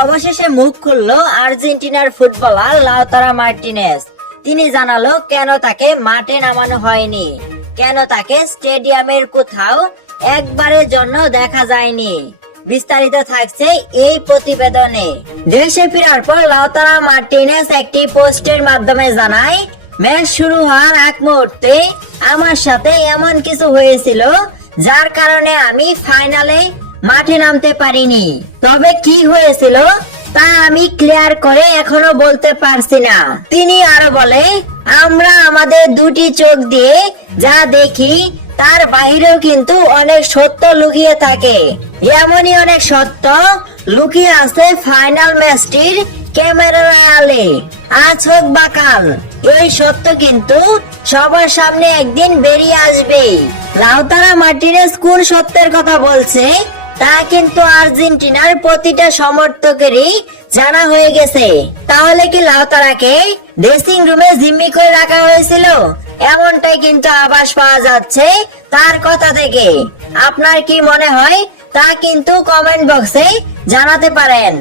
অবশেষে মুখ খুললো আর্জেন্টিনার ফুটবলার লাউতারো মার্টিনেজ। তিনি জানালো কেন তাকে মাঠে নামানো হয়নি, কেন তাকে স্টেডিয়ামের কোথাও একবারের জন্য দেখা যায়নি। বিস্তারিত থাকছে এই প্রতিবেদনে। দেশে ফেরার পর লাউতারো মার্টিনেজ একটি পোস্টের মাধ্যমে জানায়, ম্যাচ শুরু হওয়ার আগ মুহূর্তে আমার সাথে এমন কিছু হয়েছিল যার কারণে আমি ফাইনালে মাঠে নামতে পারিনি। তবে কি হয়েছিল তা আমি ক্লিয়ার করে এখনো বলতে পারছি না। তিনি আরো বলে, আমরা আমাদের দুটি চোখ দিয়ে যা দেখি তার বাইরেও কিন্তু অনেক সত্য লুকিয়ে থাকে। এমনই অনেক সত্য লুকিয়ে আছে ফাইনাল ম্যাচটির ক্যামেরার আড়ালে। আজ হোক বা কাল এই সত্য কিন্তু সবার সামনে একদিন বেরিয়ে আসবে। লাউতারো মার্টিনেজ কোন সত্যের কথা বলছে তা কিন্তু আর্জেন্টিনার প্রতিটা সমর্থকেরই জানা হয়ে গেছে। তাহলে কি লাউতারোকে ড্রেসিং রুমে জিম্মি করে রাখা হয়েছিল? এমনটাই কিন্তু আভাস পাওয়া যাচ্ছে তার কথা থেকে। আপনার কি মনে হয় তা কিন্তু কমেন্ট বক্সে জানাতে পারেন।